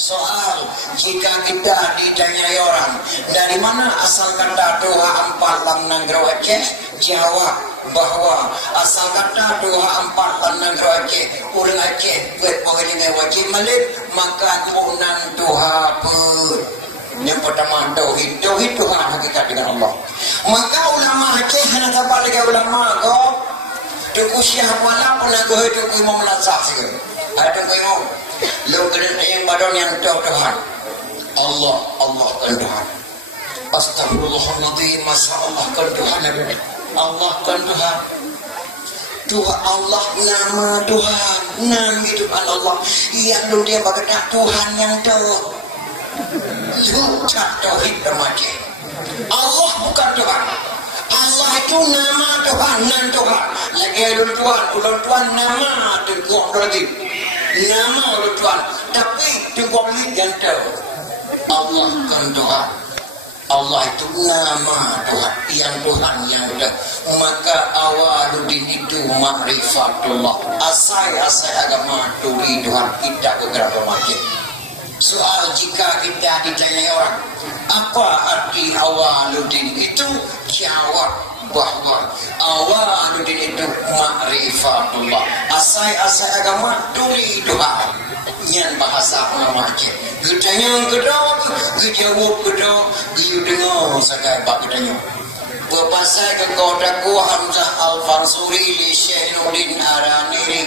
Soal jika kita ditanyai orang dari mana asal kata doa empat lam nanggro Aceh, jawab bahwa asal kata doa empat lam nanggro Aceh orang Aceh buat pengelingan wajib malik maka munang doa pun. Yang pertama tauhid Tuhan hakikat dengan Allah. Maka ulama Aceh hanya sabar dengan ulama kau tuku siapa lah pernah kau tuku imam lazah sih. Ada kau imam lu kena yang badan yang Tuhan Allah kan Tuhan. Astagfirullahaladzim, masa Allah kan Tuhan. Allah kan Tuhan. Tuhan Allah, nama Tuhan, nama Tuhan Allah. Yang lu dia berkata Tuhan yang tahu. Lu tak tauhid remaja. Allah bukan Tuhan. Allah itu nama Tuhan, nan Tuhan. Lagi ulun Tuhan nama Tuhan lagi. Nama ulun Tuhan, tapi Tuhan yang tahu. Allah kan Tuhan. Allah itu nama Tuhan, yang Tuhan yang dah. Maka awaludin itu ma'rifatullah. Asai agama turi Tuhan kita beberapa macam. Soal jika kita ditanya orang apa arti awaludin itu, jawab bahwa awaludin itu ma'rifatullah. Asai agama turi Tuhan. Yang bahasa ulama Aceh. Gedanya gedor, gejawab gedor, giu dengar sakai bak gedanya. Berpasal ke kodaku Hamzah Al-Fansuri li Syainuddin Araniri.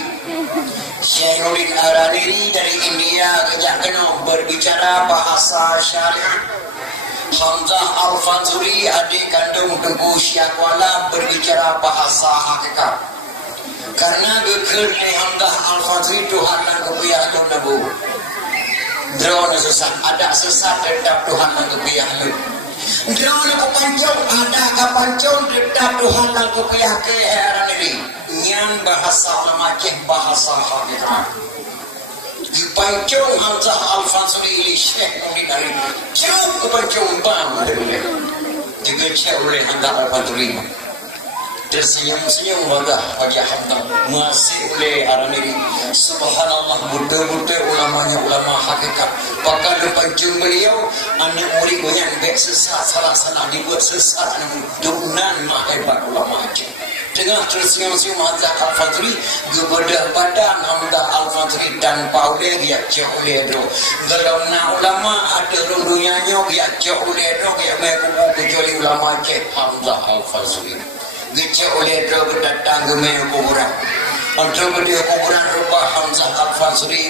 Syainuddin Araniri dari India kejak kena berbicara bahasa syariah. Hamzah Al-Fansuri adik kandung Teguh Syakwala berbicara bahasa hakikat. Karena gekerni Hamzah Al-Fansuri Tuhan dan kebiayaan Nabu. Drone sesat, ada sesat tetap Tuhan dan kebiayaan. Drone kepancung, ada kepancung tetap Tuhan dan kebiayaan ini. Yang bahasa Aceh bahasa hakikat. Dipancung Hamzah Al-Fansuri ili Syekh Nurdin jauh kepancung bang. Juga cek oleh Hamzah Al-Fansuri. Tersenyum-senyum wajah Hamzah masih oleh Araniri. Subhanallah, betul-betul ulamanya ulama hakikat. Bahkan lepancung beliau anak murid banyak baik sesat, salah dibuat sesat. Dunan hebat ulama Aceh. Tengah tersenyum-senyum Hamzah Al-Fansuri kepada badan Hamzah Al-Fansuri tanpa oleh dia cek oleh itu. Kalau nak ulama ada rundunyanya dia cek oleh itu dia mengumpul kecuali ulama Aceh Hamzah Al-Fansuri. Gecek oleh itu berdatang ke meja kuburan. Untuk berdua kuburan rubah Hamzah Al-Fansuri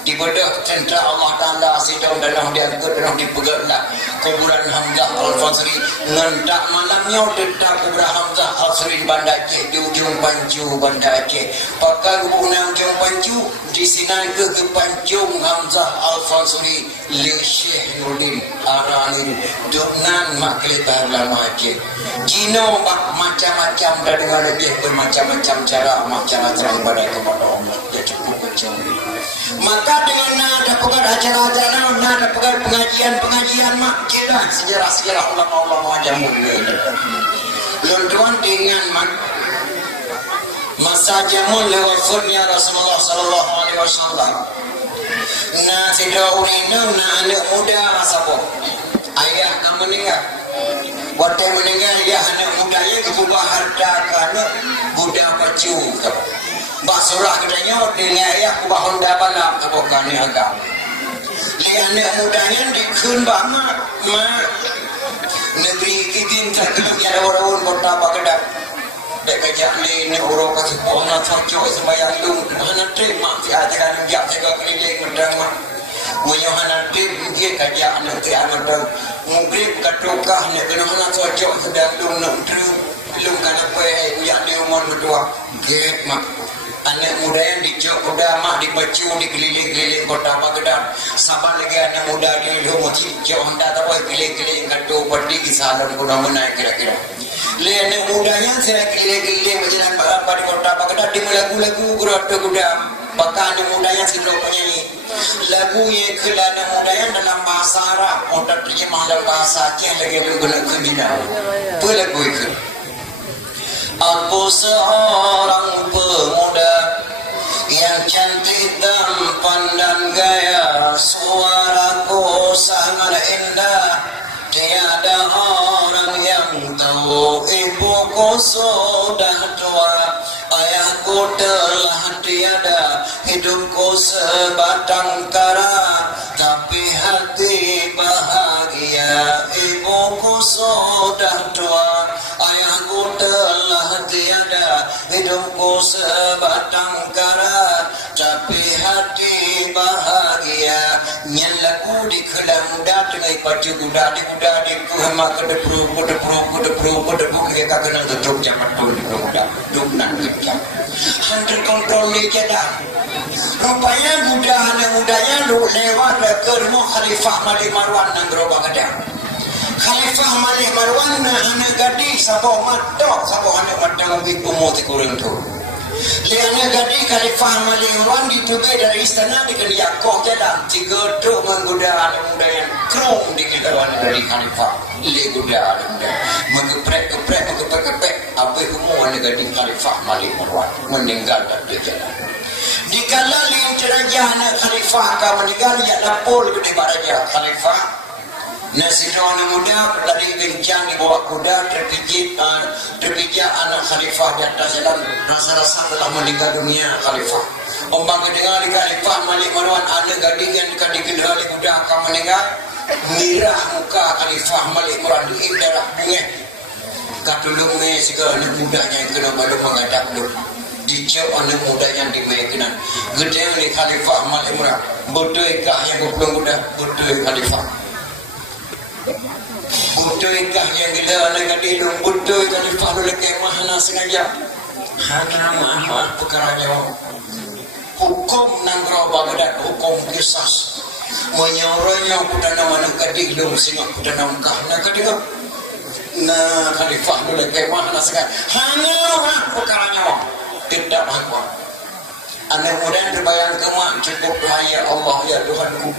di bedah centra Allah Ta'ala sidang dalam dia dalam dipegatlah kuburan Hamzah Al-Fansuri. Ngentak malamnya tetap kuburan Hamzah Al-Fansuri di Banda Aceh, di ujung Pancu Banda Aceh. Pakai kuburan ujung Pancu di sini ke Pancung Hamzah Al-Fansuri li Syekh Nurdin Araniri Dunan Maklita Lama Aceh. Jino macam-macam dah dengan lebih bermacam-macam cara macam-macam ibadah kepada Allah. Dia cukup macam ini. Maka dengan ada pegang acara-acara, ada pegang pengajian mak kita sejarah ulama-ulama jamun ini. Tuan dengan masa jamun lewatnya Rasulullah Sallallahu Alaihi Wasallam. Nah tidak urina, anak muda siapa? Ayah nak meninggal. Waktu meninggal dia anak mudanya kebubah harta kerana budak pacu. Basurah katanya dengan ayah kubah honda balap kebukaan ni agak. Dia anak mudanya dikun banget. Negeri kita terkenal ada orang-orang kota Baghdad. Dia kajak ni orang kasih orang cocok sembahyang lu. Mana terima si ajaran dia jaga keliling berdama. Menyohana dia kajak nanti anak dah mugrib katukah ni kena mana cocok sedang lu nak lu kan apa yang dia umur berdua. Get mak. Anak muda yang dijok kuda mak dibacu dikeliling-keliling kota Baghdad. Sabar lagi anak muda di lu masjid jauh hendak tahu keliling-keliling katu pergi di salam kuda menaik kira-kira. Lihat anak mudanya saya keliling-keliling berjalan apa di kota Baghdad di lagu-lagu kuda. Bahkan anak mudanya sudah penyanyi lagu yang ke anak mudanya dalam bahasa Arab, orang terjemah dalam bahasa Aceh lagi berguna kebina. Apa lagu itu? Aku seorang pemuda yang cantik tampan dan gaya suara. hidupku sudah tua, ayahku telah tiada, hidupku sebatang kara, tapi hati bahagia. Ibuku sudah tua, ayahku telah tiada, hidupku sebatang kara, tapi hati bahagia. Nyalaku di kelam muda dengan baju kuda di kuhemak kedepru ke kagenang tutup jaman tu di muda duknan kejam handel kontrol ni jeda. Rupanya mudanya lu lewat ke rumah Khalifah Malik Marwan nang gerobak gedang. Khalifah Malik Marwan na anak gadis sabo matok sabo anak madang umur ti kurang tu. Liana gadi Khalifah Malik Marwan ditubai dari istana di Kediakoh jalan tiga tu menggoda anak muda yang krong di kedawan dari Khalifah le goda anak muda mengeprek apa umur anak gadi Khalifah Malik Marwan meninggal di jalan. Di kala linceraja anak Khalifah ka meninggal ya lapor ke raja Khalifah. Nasi anak muda lari kencang di bawah kuda terpijak anak Khalifah di atas jalan, rasa-rasa telah meninggal dunia Khalifah. Ombang kedengar di Khalifah Malik Marwan anak gading yang dikendal di kuda akan meninggal, mirah muka Khalifah Malik Marwan di darah bunga. Katulung me segala anak mudanya yang kena baru mengadap dulu. Dijauh anak muda yang dimainkan. Gede ni Khalifah Malik Marwan. Bodoh ikah yang kupulung kuda, bodoh Khalifah. Butuh ikah yang gila anak gadilung, butuh Khalifah lu lekai mahana sengaja. Hana mahal perkaranya. Hukum nang gerobak gedak, hukum kisas. Menyorongnya kuda nama anak gadilung sehingga kuda nama kah nak gadilung. Nah Khalifah lu lekai mahana sengaja. Hana mahal perkaranya. Tidak mahal. Anak muda yang terbayang ke mak cukup ya Allah ya Tuhanku.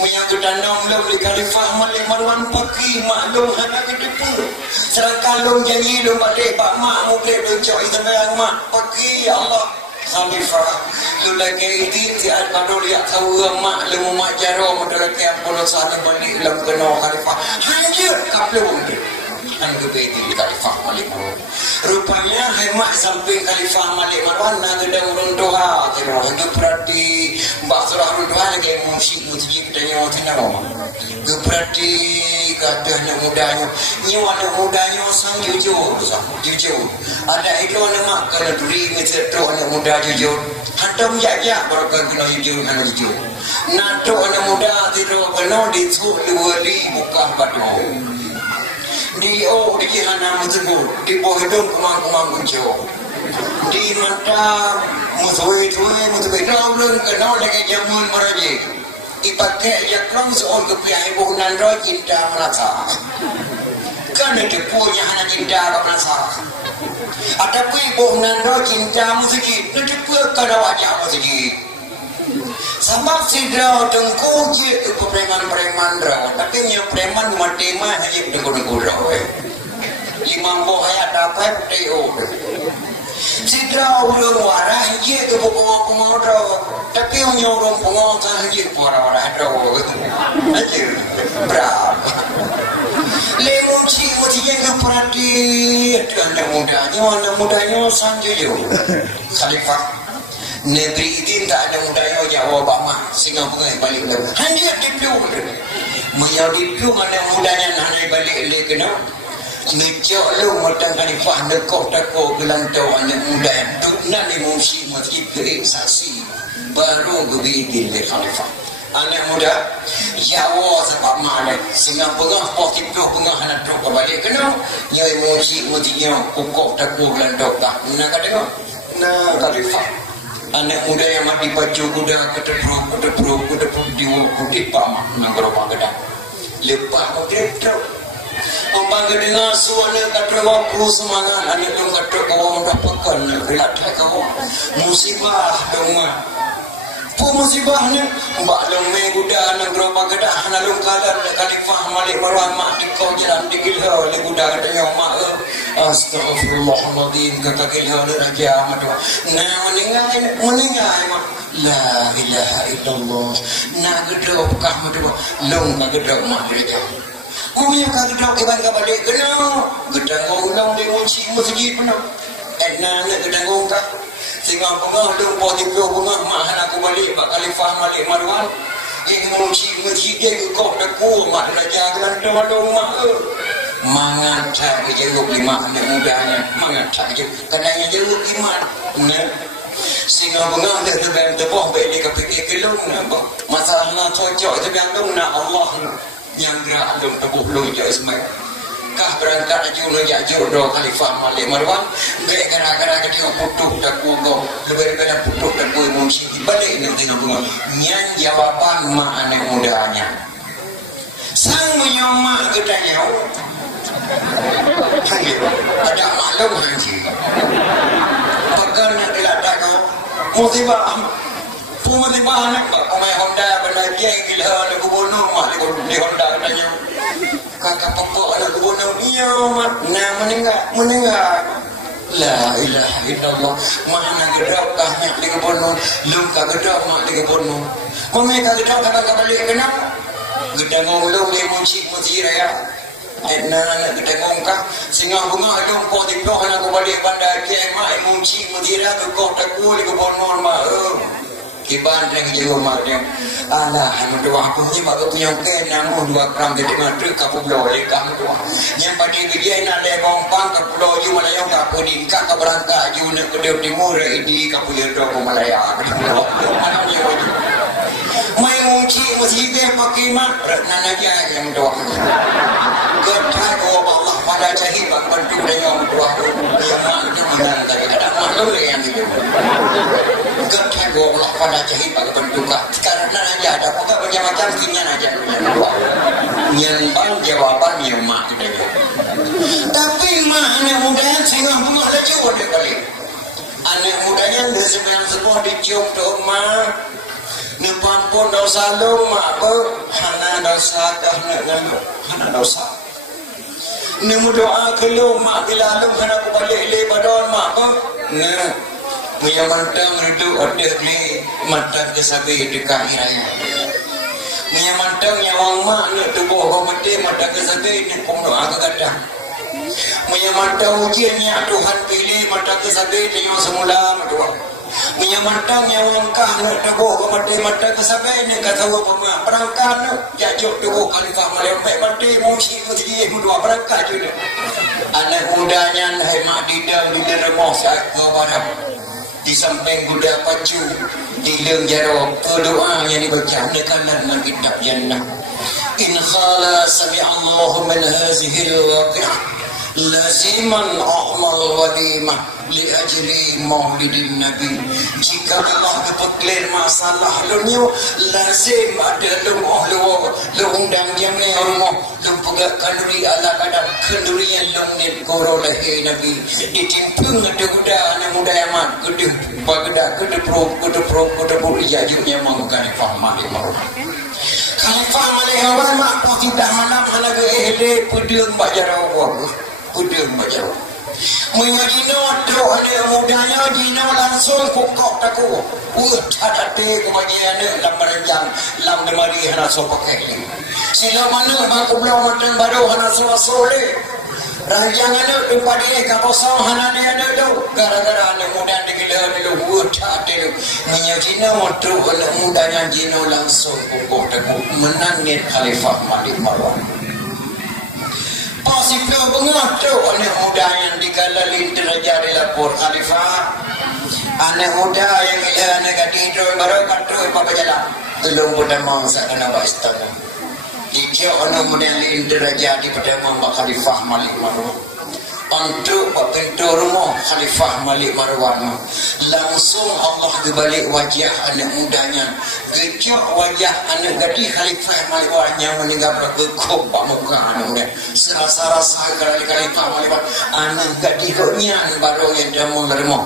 Menyangkut danang lo di Khalifah Malik Marwan pergi maklum hana ketipu. Serangkan lo janji lo balik pak mak mungkin lo jauh itu bayang mak pergi ya Allah. Khalifah lo lagi itu tiada padul ya tahu mak lo mak jaro modal tiap puluh sana balik lo kena Khalifah. Hancur kaplo mungkin. Anggap itu di Khalifah Malik Marwan. Rupanya hemat sampai Khalifah Malik Marwan nak ada urun doa. Kira hidup berarti mbak surah urun doa lagi musik kita nyawa tindakan. Berarti katanya mudanya, nyawa mudanya sang jujur. Ada itu nama kena duri meter anak muda jujur. Hadam jajak berapa kena jujur kena jujur. Nato anak muda tidak kena disuruh wali buka batu. Di hana muzgur di bawah hidung kumang muncul di mata musuh daun kenal dengan jamun meraji ipakai jaklang seorang kepiah ibu nandro cinta merasa kan ada punya hana cinta merasa ada pun ibu nandro cinta musik nanti pun kada wajah musik sama sidra dengku je ke preman-preman ra tapi nya preman mati mah hanya dengku-dengku ra imam bo ayat dapat teo sidra urang warah je ke pokok-pokok ra tapi nya urang pokok ta je pora-pora ra aja bravo lemon si mesti yang perhati anak mudanya sanjung Khalifah negeri ini tak ada mudanya jawab Obama sehingga bukan balik lagi hanya diplom menjadi diplom anak mudanya hanya balik lagi kena ngecok lu matang Khalifah nekok takok gelantau anak muda yang dukna ni musi masjid kereksasi baru begini dari Khalifah anak muda jawab sebab mana sehingga pengah poti pro pengah anak tu balik kena nyai musi mestinya kokok takok gelantau tak nak kata nah Khalifah anak muda yang mati baju kuda kedepru di pamak nanggerobak gedang lepas kedepru ombang gedengar suara kadrewaku semangat anak dong kadrewaku dapatkan ada kau musibah dong musibahnya mbak lome kuda nanggerobak gedang anak dong kalah Khalifah Malik Marwan mak di kau jalan digilha oleh kuda katanya mak Astaghfirullahaladzim kata gilha oleh Raja Ahmad nah meninggal mak la ilaha illallah nak gedok kah medok long ka gedok mak dia Mumi ka gedok ke ban ka balik kena. Gedang ngolong de munci masjid pun. Enak nak gedang ngong ka. Sehingga bunga dong po di bunga mahan aku balik Pak Khalifah Malik Marwan. Ini munci masjid dia kau dak ku mak raja kan dong mak. Mengata jeruk lima anak mudanya. Mengata jeruk kadangnya jeruk lima. Nah. Sehingga bunga dia terbang tepah baik dia kepikir kelung nampak. Masalah nak cocok terbang dong nak Allah yang gerak dong tebuh lojak semai. Kah berangkat aju lojak jodoh Khalifah Malik Marwan. Gak gara-gara dia putuh dak kugo. Lebih-lebih putuh dak kugo mungsi balik ni tengah bunga. Nyan jawaban mak anak mudanya. Sang menyomak gedanya. Hangi ada maklum hangi. Pakai nak diladak kau. Musibah anak pak pemain Honda berlageng gila ada gubernur mak di Honda katanya kakak pokok ada gubernur iya mak nah menengah la ilaha illallah mana gedap kahnya di gubernur lum ka gedap mak di gubernur pemain ka gedap kakak balik kenapa gedang ngolong dia munci raya nak kita ngongkah singa bunga dong po di doh nak balik bandar ke mak munci raya kau tak boleh ke bonor mak kiban yang jadi rumah dia alah doa aku ni mak punya ke namu 2 gram de matre ka pulau le ka doa yang pada dia nak le bompang ke pulau ju Malaya ka puding ka berangkat ju nak ke timur di ka pulau do Malaya mai munci masjid pakai mak nan aja yang doa ketai Allah pada jahil bang bantu dengan doa yang mak itu menang tadi ada maklum yang itu ketai Allah pada jahil bang bantu karena aja ada pokok macam-macam kinyan aja doa yang bang jawaban yang mak itu tapi mak anak muda sehingga bunga laju dia kali anak mudanya dia sebenarnya semua dicium tuh mak Nepan pun dosa lu mak hana dosa hana dosa nemu doa ke lu mak bila lu hana ku balik le badon mak nah punya mantang redu ada ni mantang ke sabi dekat raya punya mantang yang mak ni tubuh kau mati mantang ke sabi ni kum doa ke kadang punya mantang ujiannya Tuhan pilih mantang ke sabi ni yang semula doa menyamantang yang wangkah nak teguh ke mati ke sabai ni kata apa perangkat nak jatuh teguh Khalifah Malik mati mungsi mesti dua perangkat je anak mudanya hai mak didang di remah saat ngabarap di samping budak pacu di leng jaro doa yang dibaca di kanan kitab jannah in khala sami'allahu min hazihi al-waqi'ah laziman a'mal wadimah li ajli maulidin nabi jika Allah berpeklir masalah lu lazim ada lu undang yang ni rumah lu pegak kanduri ala kadang kanduri yang lu ni koroleh nabi ditimpung ada muda amat gede bagada gede pro ijajunya mengkan faham Marwan Khalifah Malik Marwan mak po tidak malam halaga ele pudung bajarau pudung bajarau menyajino doa dia mudanya jino langsung kukok taku ada te kebagian lam merenjang lam demari hana so pakai sila mana aku belum matang baru hana so sole ranjangan tempat dia ka kosong hana dia ada gara-gara anak muda digila dulu ada menyajino doa mudanya jino langsung kukok taku menangin Khalifah Malik Marwan Pasif lo pengatur anak muda yang digalalin derajat dilapor Khalifah anak muda yang ia anak tidur baru katur apa jalan belum pada mangsa kena bastana dia anak muda yang derajat di pada Mamba Khalifah Malik Marwan untuk pintu rumah Khalifah Malik Marwan langsung Allah dibalik wajah anak mudanya gejok wajah anak gadis Khalifah Malik Marwan yang meninggal bergekuk muka anak serasa-rasa Khalifah Malik Marwan anak gadis koknya baru yang dah menerima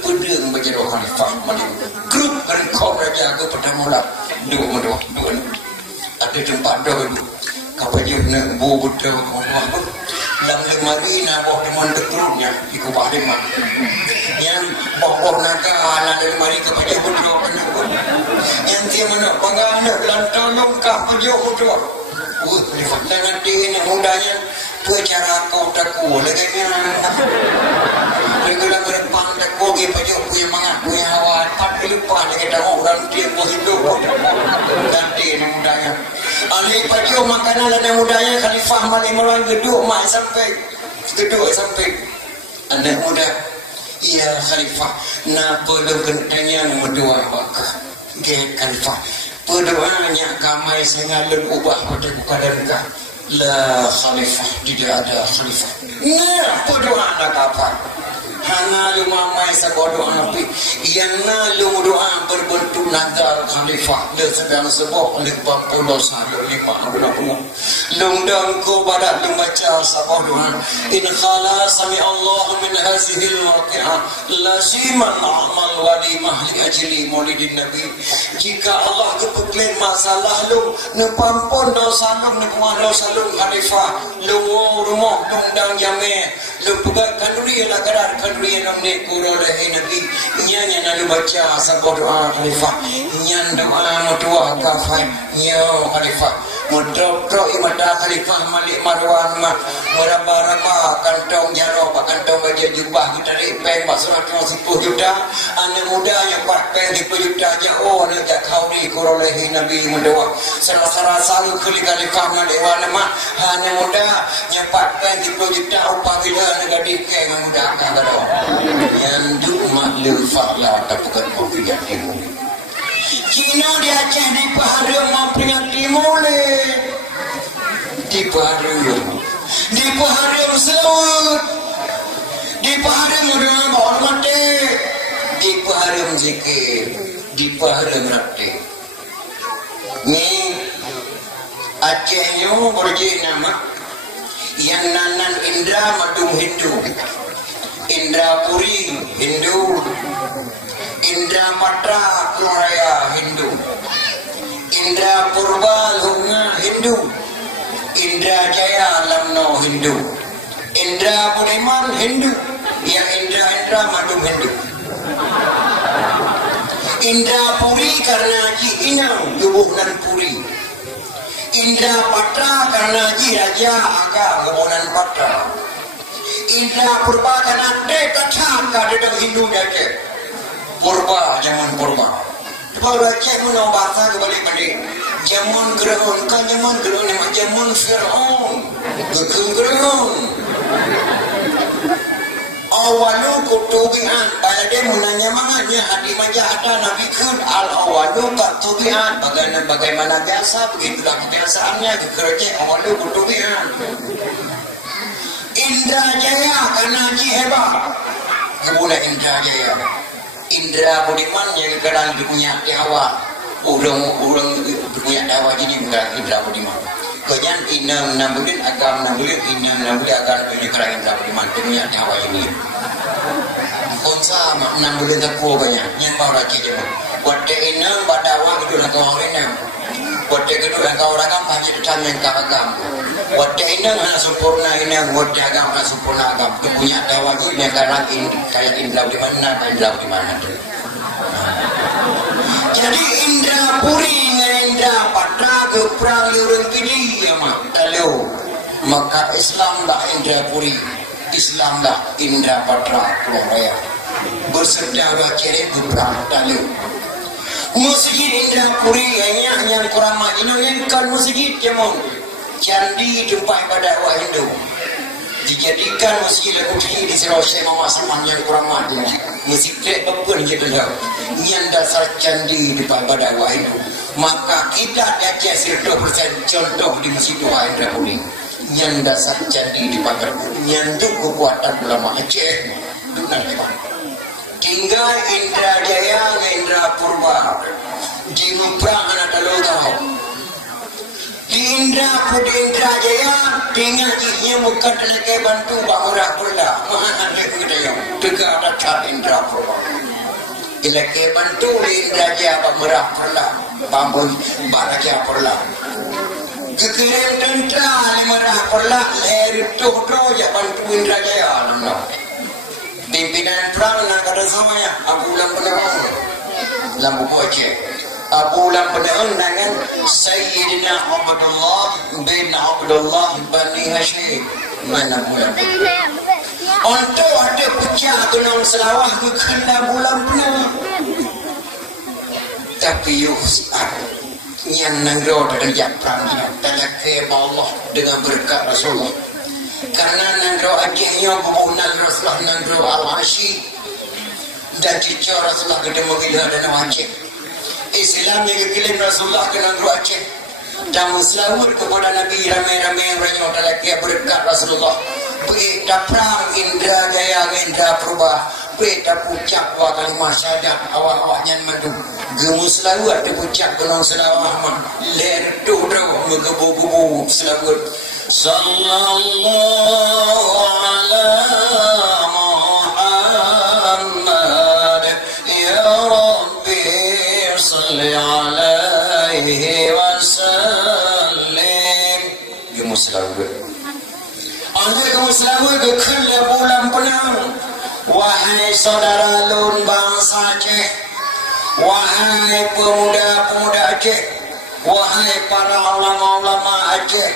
pedeng berjero Khalifah Malik grup berkau raja ke pada mula dua ada tempat dua kapajud nak bu betul dalam lemari nak bawa teman dekrutnya ikut Pak Demak yang bawa naga nak lemari kapajud betul yang dia mana penganak lantau lengkap kapajud betul Khalifah nanti ini mudanya tu cara kau takut lagi nya. Regular berpang takut ke pajak punya mangat punya hawa pat lupa kita orang dia hidup nanti ini mudanya. Ali pajak makanan ada mudanya Khalifah malik melang geduk mak sampai anak muda. Ya Khalifah, nak perlu kentanya berdoa bakah. Ke Khalifah, berdoanya kamai sengalun ubah pada keadaan. La Khalifah, tidak ada Khalifah. Nah, berdoa nak apa? Hanga lu mamai sabodo api. Yang nalu doa berbentuk nazar Khalifah. Le sedang sebab oleh bampulo sadu lima abu. Lungdang ko badak membaca sabodo. In khala sami Allah min hazihil waqi'ah laziman amal walimah li ajli maulidin nabi. Jika Allah kepeklain masalah lu nepampun dosa lu dosa lu Khalifah lu rumah lungdang jame lu pegat kanduri la kadar kanduri namne kurole nabi nyanya nalu baca sabor doa Khalifah nyan doa mutua kafai nyo Khalifah mudro imada Khalifah malik marwan ma meraba-raba kantong jaro kantong baju jubah kita ripeng masuk 10 juta anak muda yang 40 juta jauh nak kau di kurole nabi mudawa salah selalu Khalifah malik wana ma anak muda yang 40 juta upah bila negara dikeng muda kagado yang mak lufala tapukan kopiah ibu Cina di Aceh di Pahara mau peringati mulai di Pahara Selawut di Pahara muda bawang mati di Pahara zikir di Pahara merati ni Aceh yo berje nama yang nanan Indra Madung Hindu Indra Puri Hindu Indra Matra Kloraya Hindu Indra Purba Lunga Hindu Indra Jaya Lamno Hindu Indra Budiman Hindu yang Indra Madung Hindu Indra Puri karena Haji Inang Yubuhnan Puri Indra Patra karena Haji Raja Aga Gubunan Patra Indra Purba karena Dekataka dedang Hindu Aceh Purba zaman Purba Baru Aceh menau bahasa kebalik-balik zaman Gerahun kan zaman Gerahun memang zaman Fir'aun Gerahun awalu kutubian pada menanya manganya hadi maja ada Nabi kun al awalu kutubian bagaimana biasa begitulah kebiasaannya kerja awalu kutubian Indra Jaya karena Haji hebat kemudian Indra Jaya Indra Budiman yang kadang punya dakwah urang punya dakwah jadi bukan Indra Budiman kemudian inam nambulin agam nambulin inam nambulin agam punya kerang Indra Budiman punya dakwah ini konsa nambulin takwa banyak yang bawa lagi je wate inam badakwah gitu nak orang inam wate gitu nak orang agam panjat tam yang agam wate inam hanya sempurna inam wate agam hanya sempurna agam punya dakwah itu yang kadang kayak Indra Budiman kayak Indra Budiman jadi Indra Puri dengan Indra Patra geprang lurung pilih ya mak tahu maka Islam dah Indra Puri Islam dah Indra Patra Kloraya bersaudara ciri geprang tahu masjid Indra Puri yang kurang majina yang kan masjid jamun candi tempat ibadat orang Hindu dijadikan masjid Al-Qudsi di Serosai Mama Saman yang kurang majina masjid apa gitu dah yang dasar candi di pada wahid maka kita di Aceh 100% contoh di masjid Indra Puri yang dasar candi di pagar yang itu kekuatan ulama Aceh tinggal Indra Jaya dengan Indra Purba di Nguprang anak tahu di Indra Puri Indra Jaya tinggal jinya bukan lagi bantu Bamurah Purla mana lagi kita yang tegak ada cat Indra Purba ilake bantu Indra Jaya Bamurah Purla Bambun Baraja Purla kekirim tentra Merah Purla leher itu ya bantu Indra Jaya pimpinan perang nak ada sama ya aku ulang penerang lampu Aceh bulan penangan Sayyidina Abdullah bin Abdullah Bani Hashim. Mana bulan? Untuk ada pecah gunung selawah ke kena bulan penuh. Tapi Yusuf yang nanggro terjadi perangnya terlakir Allah dengan berkat Rasulullah. Karena nanggro akhirnya bubunan Rasulullah nanggro al-Ashi dan cica Rasulullah ketemu bila dan wajib. Islam yang kekilim Rasulullah ke nanggro Aceh dan muslimut kepada Nabi ramai-ramai orang terlakir berkat Rasulullah. Kita perang Indra Jaya Indra Purba. Kita puncak wakal masyadat awak-awaknya madu. Gemus lawat di puncak gunung selawah mah. Lentuh dah mengebu-gebu selawat. Sallallahu ala Muhammad ya Rabbi salli alaihi wasallim. Gemus lawat. Anda gemus lawat ke kena bulan penang. Wahai saudara lun bangsa Aceh, wahai pemuda-pemuda Aceh, wahai para ulama-ulama Aceh,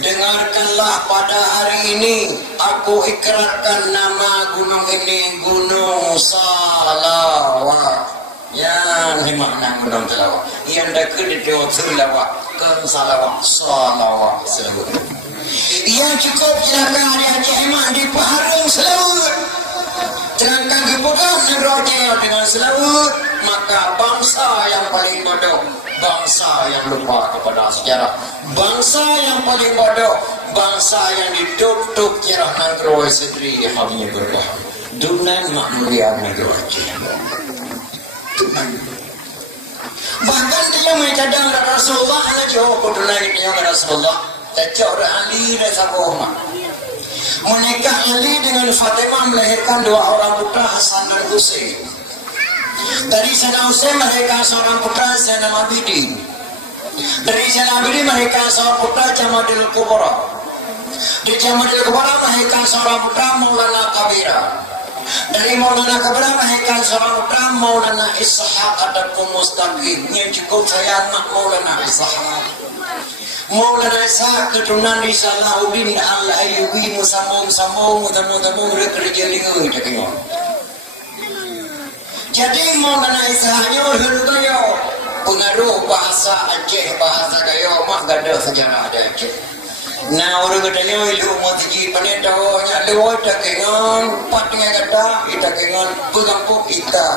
dengarkanlah pada hari ini aku ikrarkan nama gunung ini Gunung Salawat. Yang makna gunung Salawat yang dekat di Jawa Salawat ke Salawat Salawat Salawat. Yang cukup silakan di Aceh emang di Parung Salawat. Terangkan kepegang negaranya dengan selawat, maka bangsa yang paling bodoh, bangsa yang lupa kepada sejarah, bangsa yang paling bodoh, bangsa yang ditutup cerah negro sedri hamnya berkah. Dunan makmulia negro Aceh. Bahkan dia mencadang Rasulullah ala jawab dunan dia Rasulullah. Tecok Ali Rasulullah. Menikah Ali dengan Fatimah melahirkan dua orang putra Hasan dan Husain. Dari Sayyidina Husain melahirkan seorang putra Zainal Abidin. Dari Zainal Abidin melahirkan seorang putra Jamadil Kubra. Dari Jamadil Kubra melahirkan seorang putra Maulana Kabira. Dari Maulana Kabira melahirkan seorang putra Maulana Ishaq ataupun Mustaqim. Yang cukup saya anak Maulana Ishaq. Maulana Ishaq keturunan di Salahuddin Al-Ayyubi musambung temu kerja lingu kita tengok. Jadi Maulana Ishaqnya dulu kayo pengaruh bahasa Aceh, bahasa kayo mak gada sejarah ada Aceh. Nah orang katanya ilu mati panetawonya lewat tak kengan patnya kata kita kengan pengampuk kita.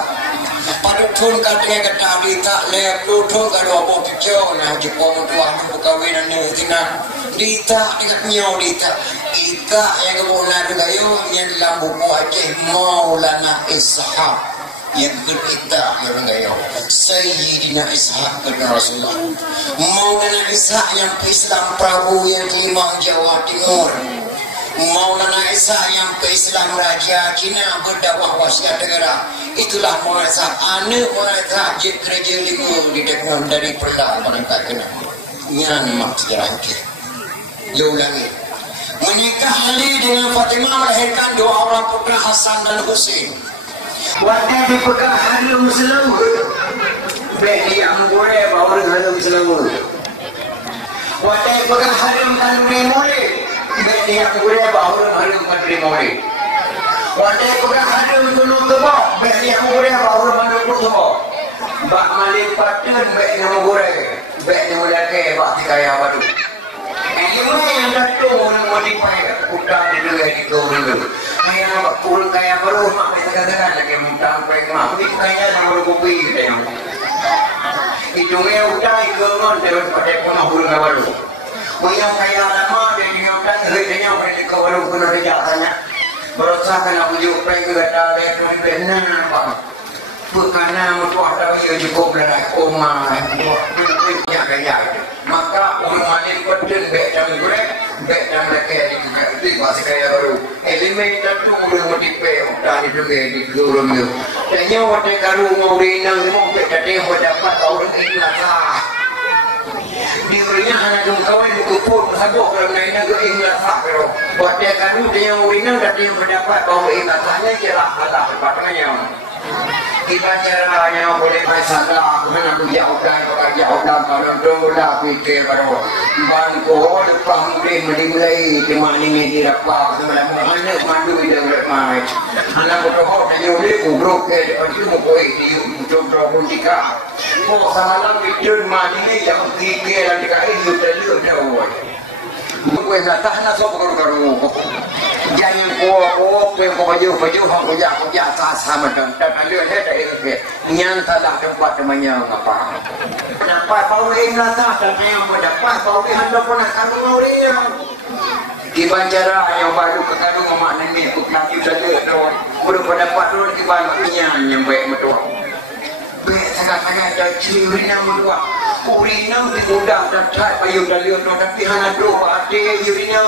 Pada tun katanya kata dita lep tun kado apa kicau nah jepong tuan bukawinan ni tina dita dekat nyaw dita ika yang kemudian kayo yang dalam buku Aceh Maulana Ishaq yang kita yang kayo Sayyidina Ishaq kepada Rasulullah Maulana Ishaq yang Islam Prabu yang kelima Jawa Timur Maulana Ishaq yang Islam Raja Cina berdakwah wasiat negara. Itulah Maulana Ishaq anak Maulana Ishaq gereja lingu di dekat dari perlah mereka kena yang mak sejarah kita. Dia ulangi menikah Ali dengan Fatimah melahirkan dua orang putra Hasan dan Husain. Waktu dipegang harum selawat bagi yang boleh bawa harum selawat. Waktu dipegang harum dan boleh bagi yang boleh bawa harum dan boleh. Waktu pegang harum dulu tebak bagi yang boleh bawa harum tebak. Bak malik patun bagi yang boleh bagi yang boleh ke bak kaya baru. Ini yang datuk orang modify udah di dulu. Kaya pun kaya baru mak katakan lagi sampai mak ini kaya sama kopi gitu. Hidungnya udah ikongan terus pada pemahur baru. Yang kaya lama dan yang kan redanya pada baru pun ada jalannya. Berusaha kena ujuk pergi ke dalam itu benar apa. Bukannya mutuah tahu cukup berat oma ya kaya. Maka orang ini betul betul boleh betul mereka di masih kaya baru. Elemen itu boleh modifikasi dari juga di seluruh dunia. Dan yang waktu karu mau renang mau jadi dapat orang itu lah. Dirinya anak kawan kupur habuk orang lain aku ingat sakro. Waktu karu dia mau renang jadi dapat orang itu hanya cerah Allah patungnya. Dibacaranya boleh masalah mana jauh kalau dola pikir kalau bangko depan dia mulai di mana ni tidak apa mana mandu dia mai anak berdoa dia boleh kubruk ke itu mau di jodoh pun jika oh samalam itu mana ni yang pikir dan jika itu terlihat jauh bukan nak tahan sok karu jangan kuat yang baju hang kuya sama dan ada ada itu nyata dah tempat temannya apa nampak bau ingat dan yang mendapat bau hendak pun akan mengurangnya di Banjara yang baru ke kandung makna ni nanti saja doang berpendapat dulu di baliknya yang baik betul baik sangat-sangat ada ciri yang berdua urina di gudang dan tak payung dalion tapi hanya doa ada urina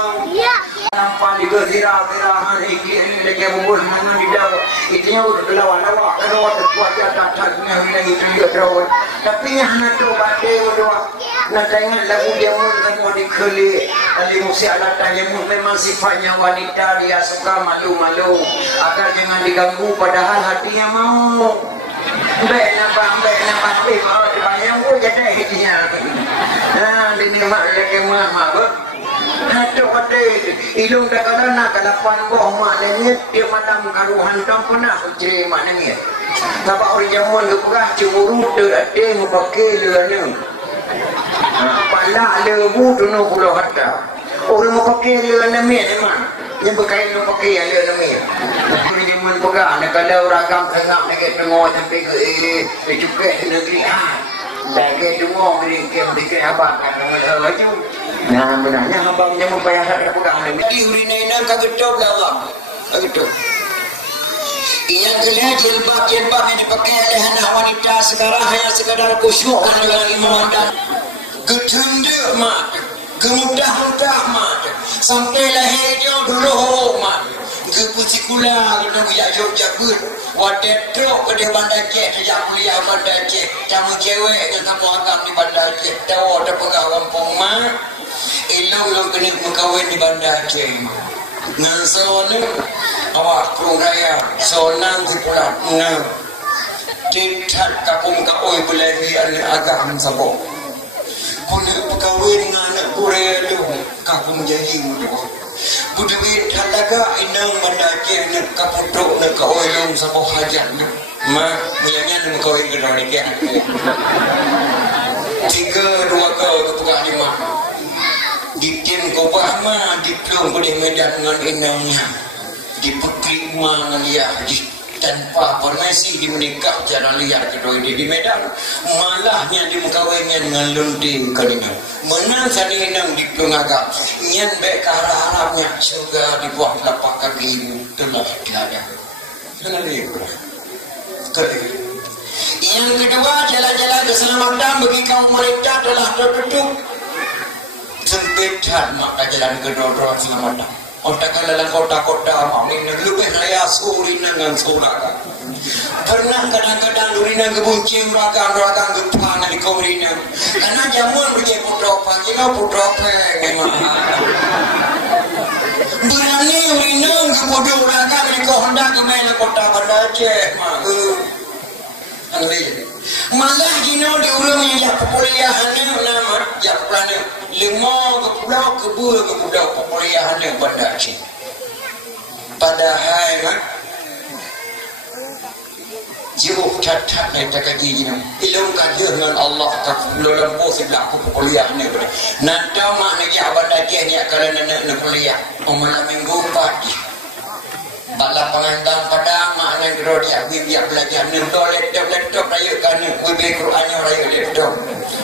nampak di gezira-zira ini lagi bubur mana di dalam itunya udah lawan-lawan kalau terkuat datangnya lagi itu terus tapi hanya doa ada doa nak tengok lagu dia mau dikeli ali musi alatnya memang sifatnya wanita dia suka malu-malu agar jangan diganggu padahal hatinya mau baik nampak banyak pun jadi hidupnya ini mak lagi mama ada pada ilung katakan nak kalapan boh maknanya dia madam karuhan tak pernah cerita maknanya nampak orang jamuan keperah cemburu ada yang pakai lelana palak lebu tu nak puluh harta orang pakai lelana memang yang berkait dengan pakaian dia namanya orang jamuan pegang kalau ragam tengah nak tengok sampai ke juga negeri lagi dua mereka abang kan baju nah benarnya abangnya membayar harga pegang di urinena kagetop lah Allah kagetop yang kelihatan jilbab yang dipakai oleh anak wanita sekarang hanya sekadar khusyuk lagi memandang getenda mak kemudah-mudah mak sampai lahir dia dulu mak kepusikula kena biar jauh-jauh wadah truk ke dia bandar cek sejak kuliah bandar cek sama cewek ke sama agam di bandar cek tahu ada pegawai mak ilang kena berkahwin di bandar cek ngan sona awak pruraya sonang di pulau nah tidak kapung kaoi belahi agam sabok kena berkahwin dengan anak Korea tu kapung jahim tu budawit halaga inang mandaki nak kapudok nak kaoilong sa hajat ma mulanya nak kaoil ke dari ke 3 2 kau kebuka 5 di tim kobah ma diplom pada medan dengan inangnya di putri ma dengan dia tanpa formasi di menikah jalan liar kedua di medan malahnya di mengkawinnya dengan lunting kadina menang sani nang di pengagak nyan baik ke arah Arabnya surga di bawah telapak kaki telah tiada kenapa yang kedua jalan-jalan keselamatan bagi kaum wanita telah tertutup sempitan maka jalan kedua keselamatan otak dalam kota-kota amin lebih raya suri dengan surga pernah kadang-kadang durina kebuncing ragang gepang di komrina karena jamuan punya putropa kita putropa memang berani urina kebudu ragang di kohonda kemana kota Banda Aceh malah jino di ulung yang kepuliahannya nama yang pelana 5 ke pulau kebul ke pulau kepuliahannya Banda Aceh padahal jauh cacat ni tak kaji jino ilmu kaji dengan Allah tak dalam posisi aku kuliah ni nanti makna dia Banda Aceh ni kalau nak kuliah malam minggu pagi bala pengandang pada makna dia dia belajar ni laptop raya kan web Quran raya laptop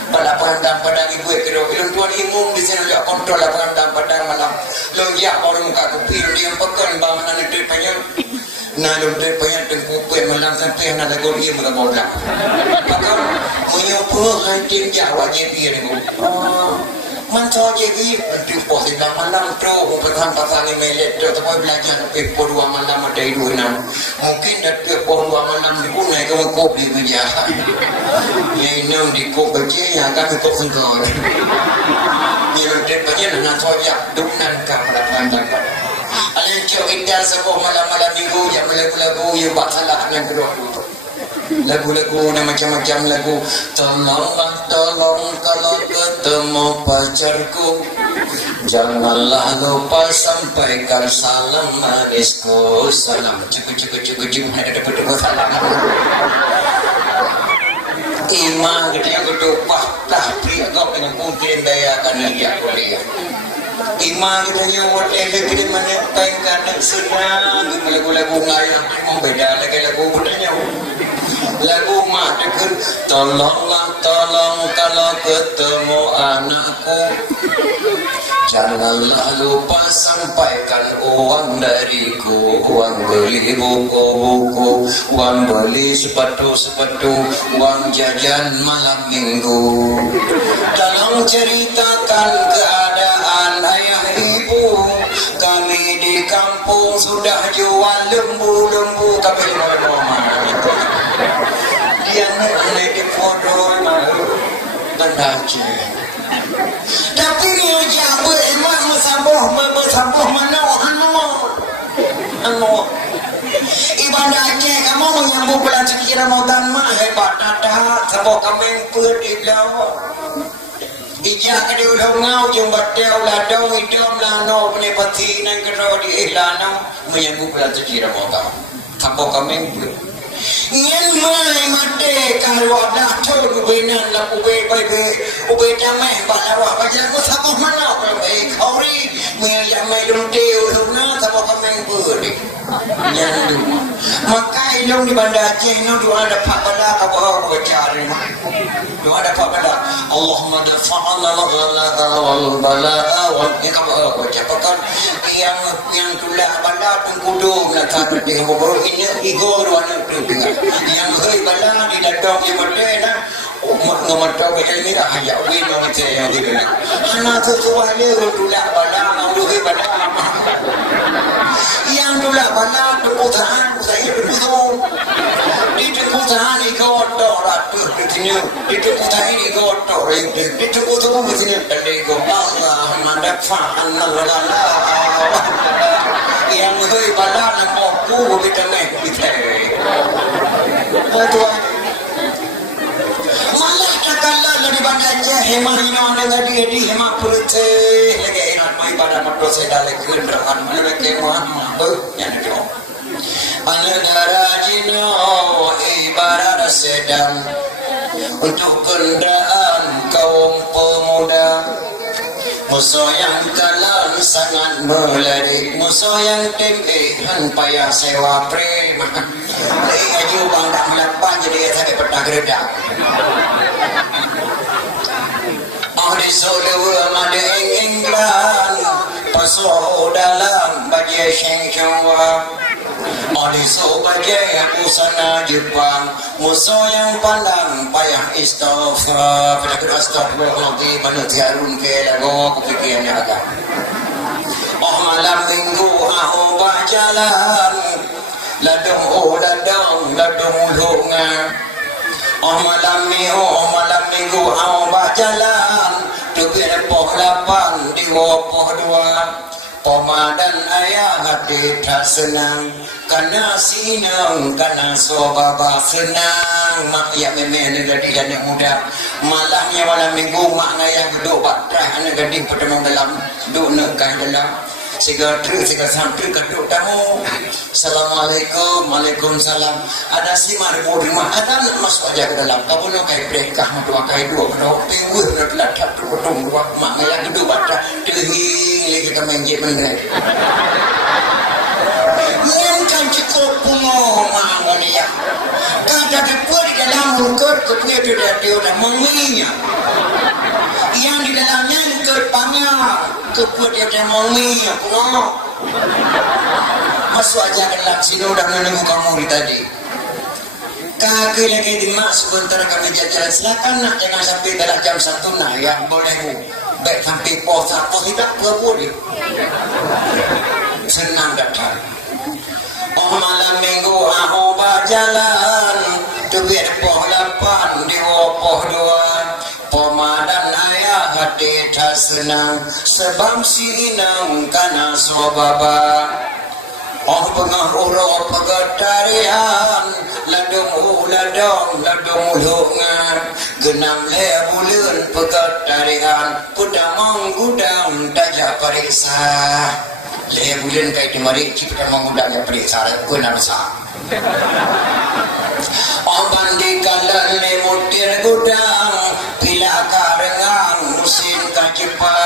bala pengandang pada ibu kiro ilmu tuan imum di sini dia kontrol pengandang pada malam lo dia baru muka kopi dia pekan bang mana dia panjang nah lo dia panjang dan kopi malam sampai nak ada dia muka bodak maka menyopo hakim Jawa jadi ni Mancor jadi di posisi malam tu bukan pasal ni melet tu tapi belajar pukul 2 malam ada itu enam mungkin dari pukul 2 malam di pun naik ke kopi kerja yang enam di kopi kerja yang kami kopi sengkor yang depannya dengan sojak dunan kapal panjang pada ada yang cakap kita sebuah malam-malam minggu yang lagu-lagu yang buat salah dengan kedua lagu-lagu dan macam-macam lagu. Tolonglah tolong kalau ketemu pacarku, janganlah lupa sampaikan salam manisku. Salam cukup ada dapat salam. Imam katanya kedupah dah pria kau dengan mungkin dayakan dia kuliah. Imam katanya whatever kita mana painkan dan senang lagu-lagu ngayah membeda lagi lagu budanya. Lagu mak dekat tolonglah tolong kalau ketemu anakku, janganlah lupa sampaikan uang dariku, uang beli buku-buku, uang beli sepatu-sepatu, uang jajan malam minggu. Tolong ceritakan keadaan ayah ibu, kami di kampung sudah jual lembu-lembu. Kami dia nak di foto mendaci. Tapi dia jawab emak bersabuh mana anu ibadah Aceh kamu menyambut bulan suci Ramadan mah hebat ada sabuk kambing putih dah ijak ke diulang ngau jumbat teu ladau hidup lano penepati nang kero di lano menyambut bulan suci Ramadan sabuk kambing putih Nhân mai mate kalau dah tu benar lah ube jamai bahawa baca aku sama mana kalau kauri menjamai lunti uluna sama kami beri nyandu maka ilmu di Bandar Aceh ni doa dapat bala kau bercari doa dapat bala Allahumma dafa'na wal bala'a wal kau baca pakan yang tulah bala pengkudu nak kata dia ini igor wana yang hei bala di datang di Madinah nomor tahu ini dah hanya win nomor saya gitu nak anak sesuai dia tulah bala mau hei bala yang tulah bala keputusan saya betul di keputusan ini kau dorat begini di keputusan ini kau dorat di keputusan begini dari kau Allah mandafan Allah yang hei bala nak aku kita kita Tuan malah takkanlah dari Bandar Aceh hemah ino dengan dia di hemah putih lagi ingat mai pada madrasah saya lagi kenderaan mana ke Muhammad yang itu anak darajino ibarat sedang untuk kenderaan kaum pemuda. Musuh yang kalah sangat meledik, musuh yang tempehan payah sewa prima. Aju bang tak melapan jadi saya pernah geredak. Oh di Solo ada England, pasuh dalam baju sengkewa. Di Sobajaya busana Jepang, musuh yang pandang payah istighfar. Pada astagfirullahaladzim manusiarun ke lagu aku fikirnya agak. Malam minggu aku berjalan, ladung lunga. Malam minggu aku berjalan, tubir poh lapan di poh dua. Pemadan ayah hati tak senang, karena sinang, karena sobaba senang. Mak ya memang gadis dan yang muda. Malahnya malam minggu mak ngayah duduk batrah anak gadis pertama dalam duduk negah dalam. Siga santri keduk tamu. Assalamualaikum, waalaikumsalam. Ada si maribu rumah ada masuk aja ke dalam. Kau nak kayak berkah dua kali dua kena pinggul nak latak potong dua mak ngayah duduk batrah tehing kita menjep mengenai. Mungkin cukup pungo mangon ya. Kada dibuat di dalam mulut kepunya dia udah menginya. Yang di dalamnya ikut panggil kepuat dia udah menginya pungo. Masuk aja ke dalam sini udah menunggu kamu di tadi. Kaki lagi dimak sebentar kami jalan silakan nak jangan sampai dalam jam 1 nah ya boleh baik sampai pos apa tidak boleh senang datang. Malam minggu aku berjalan tubir poh lapan di poh dua. Pemadan ayah hati tak senang sebab sinang karena sobaba. Oh pengah uro pegatarian ladung hulungan genam le bulan pegatarian kudamang gudang tajak periksa le bulan kai dimari cipta mengudangnya periksa kunam sa oh bandikan le mutir gudang bila karengan musim kacipa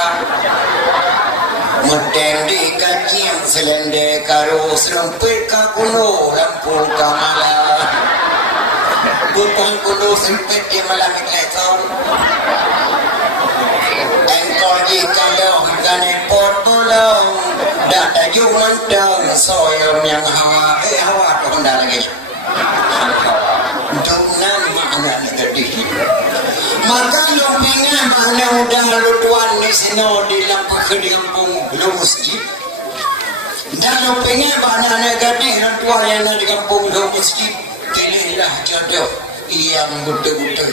medeng di kacim selende karo serempit ka kuno lampung kamala butang kuno sempit di malam ikleton engkol di kalong gane pot bulong data jumantang soyom yang hawa hawa tu hendak lagi dunan makna tadi maka lumpingan mana udah lutuan di sini di lampu kediampung belum masjid dan lumpingan mana negatif lutuan yang di kampung belum masjid pilihlah jodoh yang betul-betul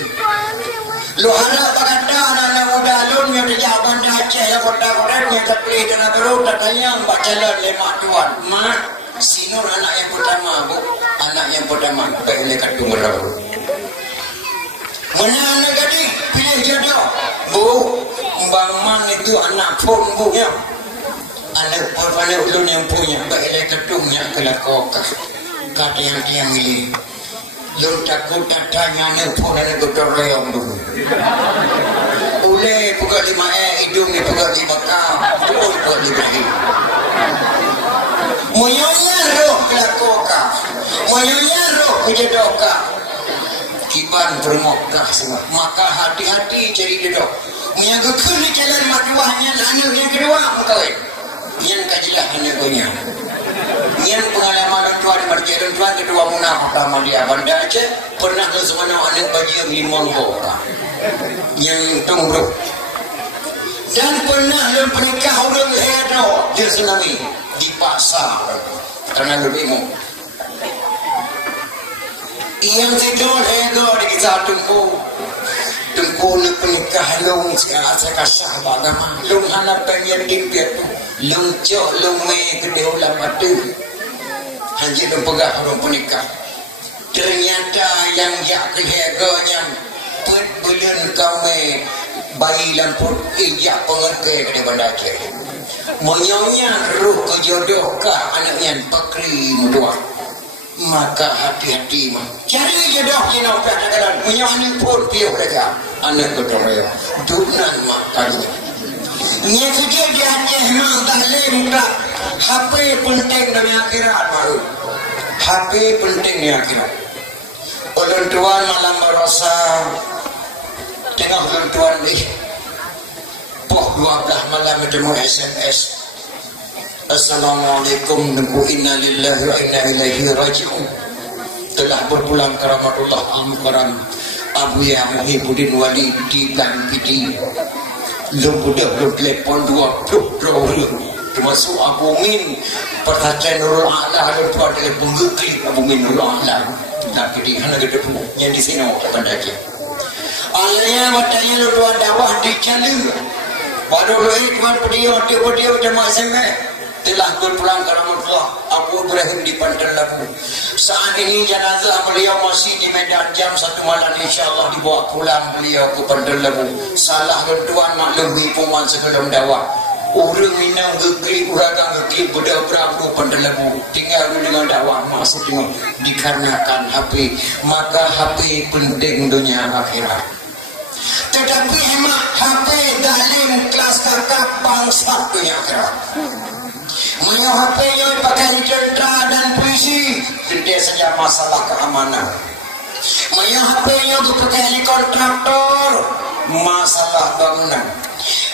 lu harap kata anak muda lu yang di jawaban Aceh yang kota-kotanya terpilih dan baru datanya baca lemak tuan mak sinur anak yang pertama bu anak yang pertama baiklah kata merau mana anak gadis pilih jodoh bu Bang Man itu anak pun bu ya anak apa ulun yang punya baiklah kedungnya kelakokah kata yang dia milih lu takut datanya nepun ada gedorong dulu boleh buka 5 hidung ni buka 5 kau boleh buat 5 hidung moyonya roh kelakokah moyonya roh kejedokah kiban bermokah semua maka hati-hati cari dedok menjaga kena jalan maduahnya anak yang kedua mengkawin yang kajilah anak punya yang pengalaman orang tua di berjalan tua kedua munah pertama dia Banda Aceh pernah ke semana anak bagi yang 5 orang yang tunggu dan pernah dan pernikah orang hedo di tsunami di pasar karena lebih bingung yang tidur hedo di kita tunggu nak pernikah long saya kasah bagama long anak pengen dipiat long cok long me gede ulang batu haji long pegah orang pernikah ternyata yang jak keheganya put bulan kami bayi lampur ijak pengerti kena Banda Aceh menyonya ruh kejodoh kah anaknya pakri mudah maka hati-hati mah cari jodoh kena kadang-kadang menyonya pun piuh mereka anak kedua dunan mak kali nya kejadiannya memang taklim tak HP penting dalam akhirat baru HP penting di akhirat ulun tuan malam berasa tengah ulun tuan ni poh 12 malam bertemu SMS Assalamualaikum nunggu inna lillahi wa inna ilaihi raji'un telah berpulang karamatullah al-mukarram Abu Ya Muhyiddin Wali di Piti lu budak lu telepon 20 termasuk Abu Min perhatian Nurul A'la lu tuan telepon ngeklik Abu Min Nurul A'la tak Piti hana gede pun yang di sini Banda Aceh alanya watanya lu tuan dakwah di Cali waduh lu tuan pediu jemaah SMS telah berpulang ke Ramadhan Abu Ibrahim di Pantai Labu saat ini jenazah beliau masih di Medan jam 1 malam insyaAllah dibawa pulang beliau ke Pantai Labu salah tuan maklum hipuman sebelum dakwah orang minang gegeri uragang gegeri berabu Pantai Labu tinggal dengan dakwah masuk tengok dikarenakan HP maka HP penting dunia akhirat tetapi hemat HP dalim kelas kakak bangsa dunia akhirat Menyo HP-nya dipakai tentera dan polisi dia saja masalah keamanan Menyo HP-nya dipakai kontraktor masalah bangunan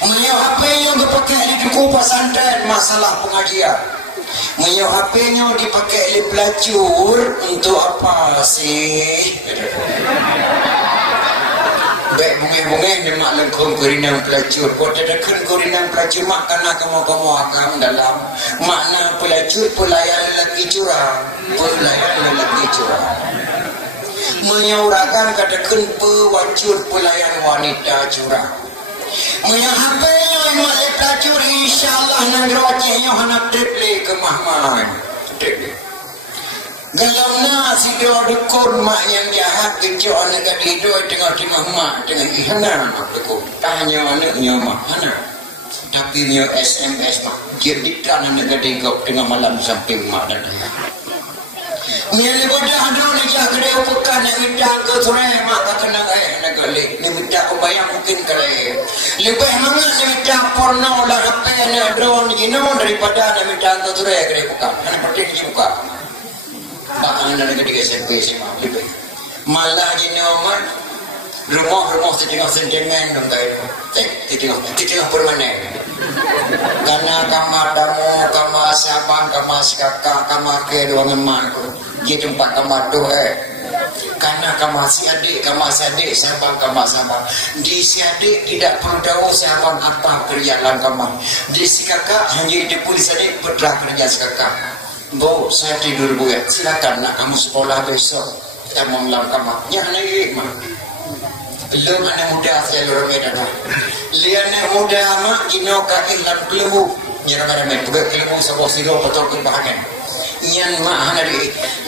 Menyo HP-nya dipakai di duku pesantren masalah pengajian Menyo HP-nya dipakai di pelacur untuk apa sih baik bunga-bunga ni mak lengkong kurinang pelacur kau tadakan kurinang pelacur mak kena kamu agam dalam makna pelacur pelayan lelaki curang menyaurakan katakan pewacur pelayan wanita curang menyahapai yang malai pelacur insyaAllah nanti wajahnya hendak triple ke Mahman Galamna si do dukun mak yang jahat kejo anak gadi do tengah-tengah mak dengan ihana dukun tanya anaknya mak mana tapi nyo SMS mak dia dikan anak gadi kau tengah malam samping mak dan anak ni bodoh ada ni jak gede upukan yang idang ke sore mak kena anak gali ni minta bayang mungkin kali lebih mana ni minta porno lah apa ni drone gino daripada ni minta ke sore gede upukan anak penting dibuka bahkan ada ketiga SMP sih lebih malah gini oman rumah setengah sentimen dong kayak setengah permanen karena kamar tamu kamar sabang kamar kakak kamar ke dua ngeman dia tempat kamar tu karena kamar si adik sabang kamar sabang di si adik tidak perlu tahu sabang apa kerja dalam kamar di si kakak hanya di polis adik berdah kerja si kakak. Bu, saya tidur bu ya. Silakan nak kamu sekolah besok. Kita mau melam kamar. Ya nih mak. Belum anak muda saya lorong medan. Lihat anak muda mak gino kain lan kelemu. Nyerang medan. Juga kelemu sebuah siro potol ke bahagian. Nyan mak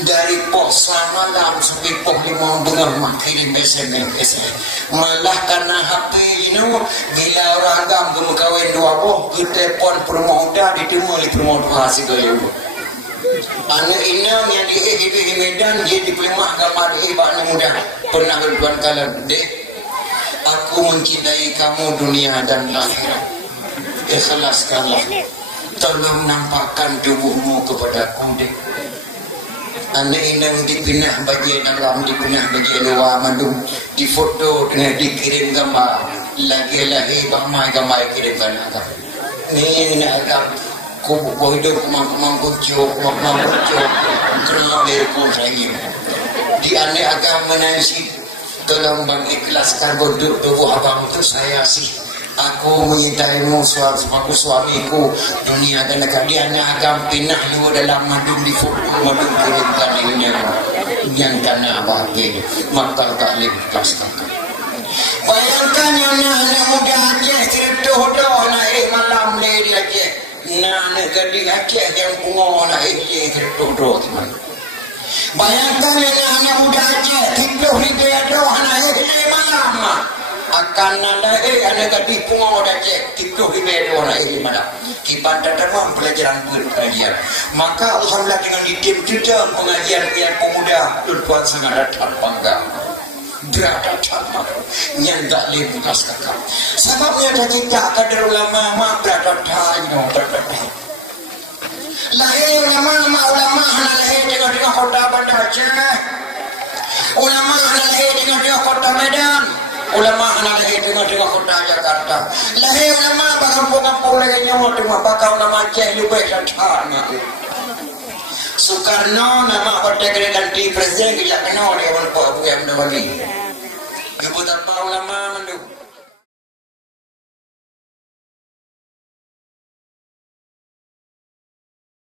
dari pos malam sampai pos 5 bulan mak kirim SMS. Malah karena HP gino bila orang agam kamu kawin 2 boh ke telepon permoda ditemu oleh permoda hasil gaya. Anak inang yang di Medan dia dipelimah gambar anak muda pernah berduan kalam dek aku mencintai kamu dunia dan akhirat ikhlaskanlah tolong nampakkan tubuhmu kepadaku dek anak inang dipinah bagian dalam dipinah bagian luar mandum di foto dengan dikirim gambar lagi gambar kirimkan agam ni agam kubu hidup kumang-kumang kerana berikut lagi di aneh agama menangisi tolong bang ikhlaskan berduk tubuh abang itu saya sih aku menyintaimu suamiku suamiku dunia dan negara di aneh agama pinah lu dalam madum di fuku madum kirimkan ini yang karena bahagia maka tak ikhlaskan bayangkan yang anak muda aja cerita hodoh naik malam lady aja nak gading Aceh yang bunga nak terdodo teman. Bayangkan anak muda Aceh hidup di bedo anak malam akan ada anak gading bunga Aceh hidup di bedo anak malam. Kita terima pelajaran pengajian. Maka alhamdulillah dengan tim kita pengajian biar pemuda tuan sangat datang bangga. Berada sama yang tak lepas kakak sebabnya ada kita kader ulama mak berada tanya lahir ulama lahir dengan kota Bandar Aceh ulama lahir dengan kota Medan ulama lahir dengan kota Jakarta lahir ulama bakampung-kampung lainnya dengan bakal ulama Aceh juga sama Soekarno nama partai ganti presiden kita kenal dia berapa yang bagi. Ibu tanpa ulama